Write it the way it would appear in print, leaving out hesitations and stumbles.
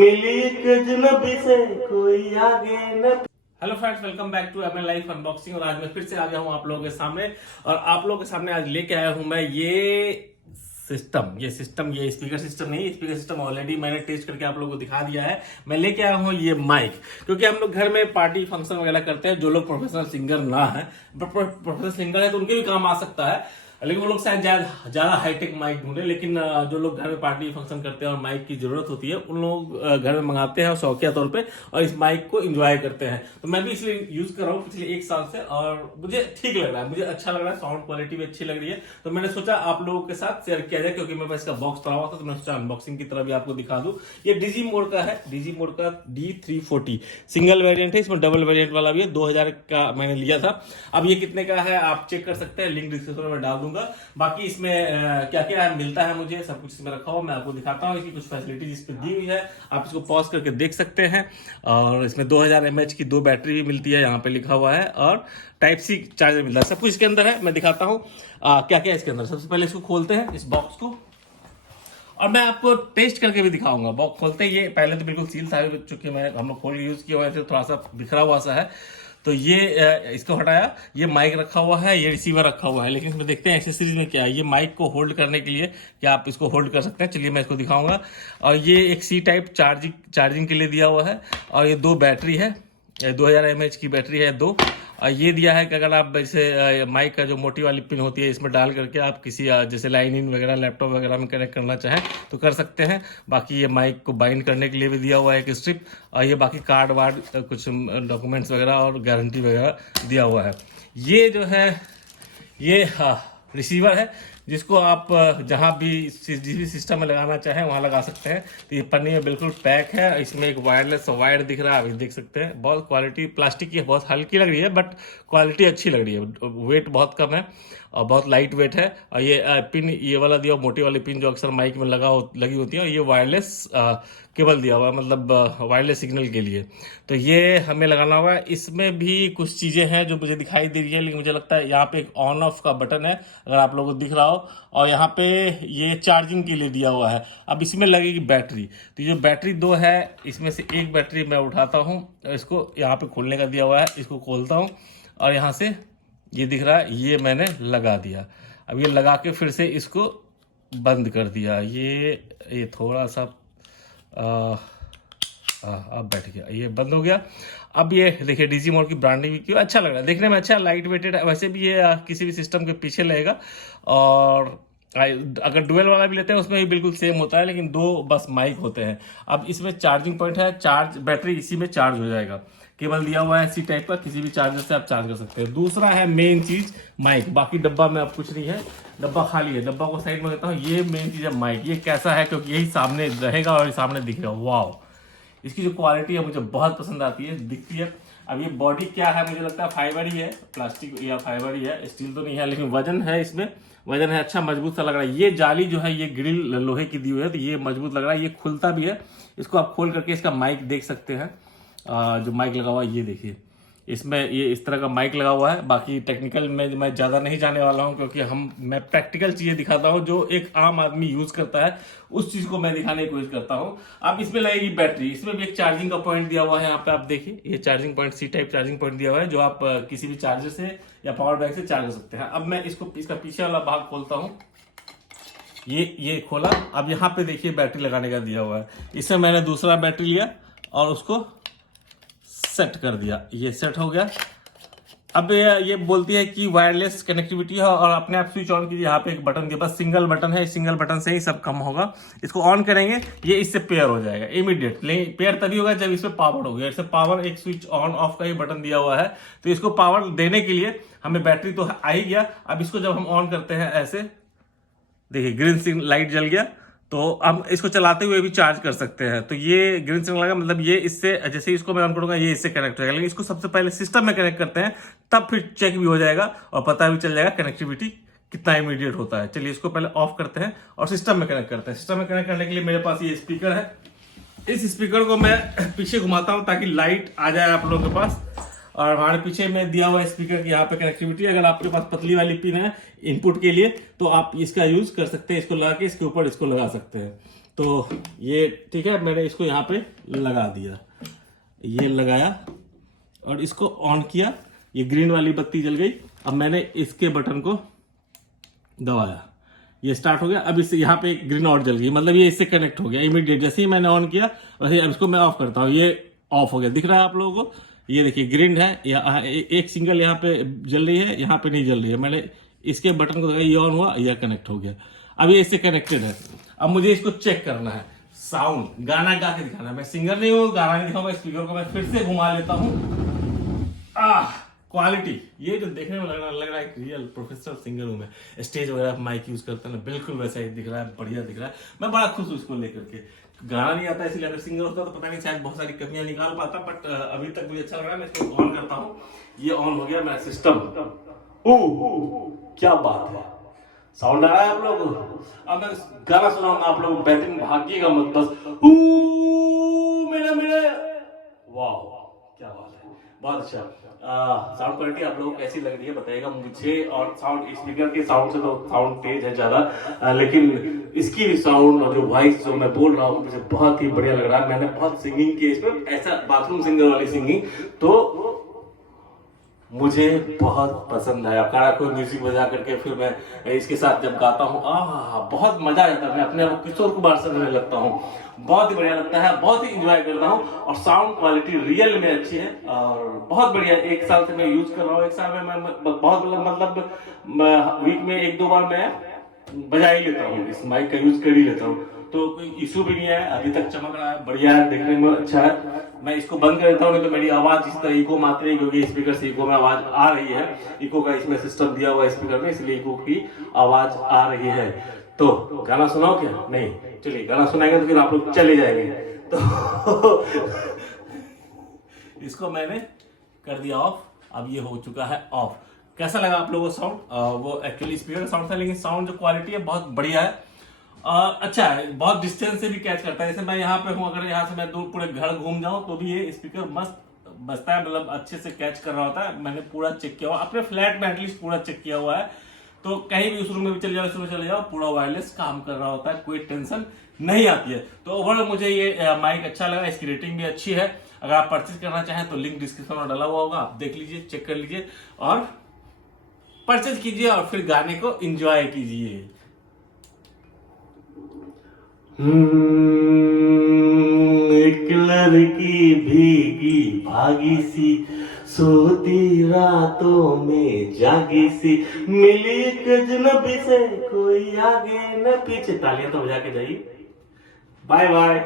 Hello friends, welcome back to MN life unboxing. और आज मैं फिर से आ गया हूँ आप लोगों के सामने। और आप लोगों के सामने आज लेके आया हूँ मैं ये स्पीकर सिस्टम नहीं, स्पीकर सिस्टम ऑलरेडी मैंने टेस्ट करके आप लोगों को दिखा दिया है। मैं लेके आया हूँ ये माइक, क्योंकि हम लोग घर में पार्टी फंक्शन वगैरह करते हैं। जो लोग प्रोफेशनल सिंगर ना है, प्रोफेशनल सिंगर है तो उनके भी काम आ सकता है, लेकिन वो लोग शायद ज्यादा हाईटेक माइक ढूंढे। लेकिन जो लोग घर में पार्टी फंक्शन करते हैं और माइक की जरूरत होती है, उन लोग घर में मंगाते हैं शौकिया तौर पे और इस माइक को एंजॉय करते हैं। तो मैं भी इसलिए यूज कर रहा हूँ पिछले 1 साल से, और मुझे ठीक लग रहा है, मुझे अच्छा लग रहा है, साउंड क्वालिटी भी अच्छी लग रही है। तो मैंने सोचा आप लोगों के साथ शेयर किया जाए, क्योंकि मैं इसका बॉक्स पड़ा हुआ था तो मैं सोचा अनबॉक्सिंग की तरह भी आपको दिखा दूं। ये डीजी मोड का है, डीजी मोड का D340 सिंगल वेरिएंट है। इसमें डबल वेरिएंट वाला भी है, 2000 का मैंने लिया था। अब ये कितने का है आप चेक कर सकते हैं, लिंक डिस्क्रिप्शन में डाल दूंगा। बाकी इसमें क्या क्या मिलता है, मुझे सब कुछ इसमें रखा हुआ मैं आपको दिखाता हूँ। इसकी कुछ फैसिलिटीज इस पे दी हुई है, आप इसको पॉज करके देख सकते हैं। और इसमें 2000 mAh की 2 बैटरी भी मिलती है, यहाँ पे लिखा हुआ है, और टाइप सी चार्जर मिलता है। सब कुछ इसके अंदर है, मैं दिखाता हूँ क्या क्या है इसके अंदर। सबसे पहले इसको खोलते हैं, इस बॉक्स को, और मैं आपको टेस्ट करके भी दिखाऊंगा। बॉक्स खोलते ही ये पहले तो बिल्कुल सील था, चूंकि हम लोग खोल के यूज किए हुए थे, थोड़ा सा बिखरा हुआ सा है। तो ये इसको हटाया, ये माइक रखा हुआ है, ये रिसीवर रखा हुआ है। लेकिन इसमें देखते हैं एक्सेसरीज में क्या है। ये माइक को होल्ड करने के लिए क्या आप इसको होल्ड कर सकते हैं, चलिए मैं इसको दिखाऊंगा। और ये एक C टाइप चार्जिंग के लिए दिया हुआ है। और ये 2 बैटरी है, 2000 mAh की बैटरी है 2। ये दिया है कि अगर आप जैसे माइक का जो मोटी वाली पिन होती है, इसमें डाल करके आप किसी जैसे लाइन इन वगैरह लैपटॉप वगैरह में कनेक्ट करना चाहें तो कर सकते हैं। बाकी ये माइक को बाइंड करने के लिए भी दिया हुआ है एक स्ट्रिप। और ये बाकी कार्ड वार्ड कुछ डॉक्यूमेंट्स वगैरह और गारंटी वगैरह दिया हुआ है। ये जो है ये रिसीवर है, जिसको आप जहां भी जिस भी सिस्टम में लगाना चाहें वहां लगा सकते हैं। तो ये पन्नी में बिल्कुल पैक है। इसमें एक वायरलेस वायर दिख रहा है, अभी देख सकते हैं। बहुत क्वालिटी प्लास्टिक की है, बहुत हल्की लग रही है, बट क्वालिटी अच्छी लग रही है। वेट बहुत कम है और बहुत लाइट वेट है। और ये पिन ये वाला दिया, मोटी वाली पिन जो अक्सर माइक में लगी होती है। और ये वायरलेस केबल दिया हुआ है, मतलब वायरलेस सिग्नल के लिए। तो ये हमें लगाना होगा। इसमें भी कुछ चीजें हैं जो मुझे दिखाई दे रही है, लेकिन मुझे लगता है यहाँ पे एक ऑन ऑफ का बटन है, अगर आप लोगों को दिख रहा हो। और यहाँ पे ये चार्जिंग के लिए दिया हुआ है। अब इसमें लगेगी बैटरी, तो ये बैटरी 2 है, इसमें से एक बैटरी मैं उठाता हूँ। इसको यहाँ पे खोलने का दिया हुआ है, इसको खोलता हूँ और यहाँ से ये दिख रहा है, ये मैंने लगा दिया। अब ये लगा के फिर से इसको बंद कर दिया। ये थोड़ा सा अब बैठ गया, ये बंद हो गया। अब ये देखिए डीजी मोड की ब्रांडिंग भी क्यों अच्छा लग रहा है, देखने में अच्छा, लाइट वेटेड है। वैसे भी ये किसी भी सिस्टम के पीछे लगेगा। और अगर डुअल वाला भी लेते हैं उसमें भी बिल्कुल सेम होता है, लेकिन 2 बस माइक होते हैं। अब इसमें चार्जिंग पॉइंट है, बैटरी इसी में चार्ज हो जाएगा। केबल दिया हुआ है C टाइप का, किसी भी चार्जर से आप चार्ज कर सकते हैं। दूसरा है मेन चीज माइक। बाकी डब्बा में अब कुछ नहीं है, डब्बा खाली है। डब्बा को साइड में देता हूँ। ये मेन चीज है माइक। ये कैसा है, क्योंकि यही सामने रहेगा और सामने दिखेगा। वाह, इसकी जो क्वालिटी है मुझे बहुत पसंद आती है, दिखती है। अब ये बॉडी क्या है, मुझे लगता है फाइबर ही है, प्लास्टिक या फाइबर ही है, स्टील तो नहीं है। लेकिन वजन है, इसमें वजन है, अच्छा मजबूत सा लग रहा है। ये जाली जो है ये ग्रिल लोहे की दी हुई है, तो ये मजबूत लग रहा है। ये खुलता भी है, इसको आप खोल करके इसका माइक देख सकते हैं। जो माइक लगा हुआ है ये देखिए, इसमें ये इस तरह का माइक लगा हुआ है। बाकी टेक्निकल में मैं ज़्यादा नहीं जाने वाला हूं, क्योंकि मैं प्रैक्टिकल चीज़ें दिखाता हूं जो एक आम आदमी यूज़ करता है, उस चीज़ को मैं दिखाने की कोशिश करता हूं। अब इसमें लगेगी बैटरी। इसमें भी एक चार्जिंग का पॉइंट दिया हुआ है, यहाँ पे आप देखिए, ये charging point C type charging point दिया हुआ है, जो आप किसी भी चार्जर से या पावर बैंक से चार्ज कर सकते हैं। अब मैं इसका पीछे वाला भाग खोलता हूँ। ये खोला। अब यहाँ पे देखिए बैटरी लगाने का दिया हुआ है। इसमें मैंने दूसरा बैटरी लिया और उसको सेट कर दिया, ये सेट हो गया। अब ये बोलती है कि वायरलेस कनेक्टिविटी है, और अपने आप स्विच ऑन कीजिए। यहाँ पे एक बटन के पास सिंगल बटन है, सिंगल बटन से ही सब कम होगा। इसको ऑन करेंगे, ये इससे पेयर हो जाएगा इमीडिएट। लेकिन पेयर तभी होगा जब इसमें पावर होगा। इससे पावर एक स्विच ऑन ऑफ का ही बटन दिया हुआ है, तो इसको पावर देने के लिए हमें बैटरी तो आ ही गया। अब इसको जब हम ऑन करते हैं, ऐसे देखिए ग्रीन लाइट जल गया, तो हम इसको चलाते हुए भी चार्ज कर सकते हैं। तो ये ग्रीन सिग्नल लगा, मतलब ये इससे, जैसे इसको मैं ऑन करूंगा ये इससे कनेक्ट हो जाएगा। लेकिन इसको सबसे पहले सिस्टम में कनेक्ट करते हैं, तब फिर चेक भी हो जाएगा और पता भी चल जाएगा कनेक्टिविटी कितना इमीडिएट होता है। चलिए इसको पहले ऑफ करते हैं और सिस्टम में कनेक्ट करते हैं। सिस्टम में कनेक्ट करने के लिए मेरे पास ये स्पीकर है। इस स्पीकर को मैं पीछे घुमाता हूँ ताकि लाइट आ जाए आप लोगों के पास। और हमारे पीछे में दिया हुआ स्पीकर की यहाँ पे कनेक्टिविटी, अगर आपके पास पतली वाली पिन है इनपुट के लिए तो आप इसका यूज कर सकते हैं। इसको लगा के इसके ऊपर इसको लगा सकते हैं। तो ये ठीक है, मैंने इसको यहाँ पे लगा दिया, ये लगाया और इसको ऑन किया, ये ग्रीन वाली बत्ती जल गई। अब मैंने इसके बटन को दबाया, ये स्टार्ट हो गया। अब इससे यहाँ पे एक ग्रीन और जल गई, मतलब ये इससे कनेक्ट हो गया इमीडिएट। जैसे ही मैंने ऑन किया वैसे अब इसको मैं ऑफ करता हूँ, ये ऑफ हो गया। दिख रहा है आप लोगों को, ये देखिए ग्रीन है, एक सिंगल यहाँ पे जल रही है, यहाँ पे नहीं जल रही है। मैंने इसके बटन को दबाया, ये ऑन हुआ, यह कनेक्ट हो गया। अब ये इससे कनेक्टेड है। अब मुझे इसको चेक करना है, साउंड गाना गा के दिखाना है। मैं सिंगर नहीं हूँ, गाना नहीं दिखाऊंगा। स्पीकर को मैं फिर से घुमा लेता हूँ। क्वालिटी, ये जो देखने में लग रहा है एक रियल प्रोफेशनल सिंगर हूँ मैं। स्टेज वगैरह माइक यूज करता है ना, बिल्कुल वैसा ही दिख रहा है, बढ़िया दिख रहा है। मैं बड़ा खुश हूँ इसको लेकर के। गाना नहीं आता, इसलिए अगर सिंगर होता तो पता नहीं, शायद बहुत सारी कमियां निकाल पाता, बट अभी तक मुझे अच्छा लग रहा है। मैं इसको ऑन करता हूँ, ये ऑन हो गया मेरा सिस्टम। क्या बात है, साउंड आ रहा है आप लोगों को। अब मैं गाना सुनाऊंगा, आप लोग बैटिंग भागिएगा मत बस। मेरा मेरा, वाह क्या बात है, बहुत अच्छा। साउंड क्वालिटी आप लोगों को कैसी लग रही है बताइएगा मुझे। और साउंड, स्पीकर के साउंड से तो साउंड तेज है ज्यादा, लेकिन इसकी साउंड और जो वॉइस जो मैं बोल रहा हूँ मुझे बहुत ही बढ़िया लग रहा है। मैंने बहुत सिंगिंग की इसमें, ऐसा बाथरूम सिंगर वाली सिंगिंग, तो मुझे बहुत पसंद आया। कारा कोई म्यूजिक बजा करके फिर मैं इसके साथ जब गाता हूँ, बहुत मजा आ जाता है। मैं अपने आप किशोर कुमार से मिलने लगता हूँ, बहुत ही बढ़िया लगता है, बहुत ही इंजॉय करता हूँ। और साउंड क्वालिटी रियल में अच्छी है और बहुत बढ़िया। 1 साल से मैं यूज कर रहा हूँ, 1 साल में मैं बहुत मतलब वीक में 1-2 बार मैं बजा ही लेता हूँ, इस माइक का यूज कर ही लेता हूँ। तो कोई इशू भी नहीं है, अभी तक चमक रहा है, बढ़िया है, देखने में अच्छा है। मैं इसको बंद कर देता हूँ, नहीं तो मेरी आवाज इस तरह इको मारती है, क्योंकि स्पीकर से इको में आवाज आ रही है। इको का इसमें सिस्टम दिया हुआ है स्पीकर में, इसलिए इको की आवाज आ रही है। तो गाना सुनाओ क्या? नहीं, चलिए गाना सुनाएंगे तो फिर आप लोग चले जाएंगे। तो इसको मैंने कर दिया ऑफ, अब ये हो चुका है ऑफ। कैसा लगा आप लोगों को साउंड? वो एक्चुअली स्पीकर का साउंड था, लेकिन साउंड जो क्वालिटी है बहुत बढ़िया है, अच्छा है। बहुत डिस्टेंस से भी कैच करता है। जैसे मैं यहाँ पे हूँ, अगर यहाँ से मैं दूर पूरे घर घूम जाऊँ तो भी ये स्पीकर मस्त बजता है, मतलब अच्छे से कैच कर रहा होता है। मैंने पूरा चेक किया हुआ, अपने फ्लैट में एटलीस्ट पूरा चेक किया हुआ है। तो कहीं भी उस रूम में भी चले जाओ, इस रूम में चले जाओ, पूरा वायरलेस काम कर रहा होता है, कोई टेंशन नहीं आती है। तो ओवरऑल मुझे ये माइक अच्छा लगा, इसकी रेटिंग भी अच्छी है। अगर आप परचेज करना चाहें तो लिंक डिस्क्रिप्शन में डाला हुआ होगा, आप देख लीजिए, चेक कर लीजिए और परचेज कीजिए और फिर गाने को एंजॉय कीजिए। एक लड़की भीगी भागी सी, सोती रातों में जागी सी, मिली एक अजनबी से, कोई आगे न पीछे। तालियां तो बजा के जाइए। Bye bye.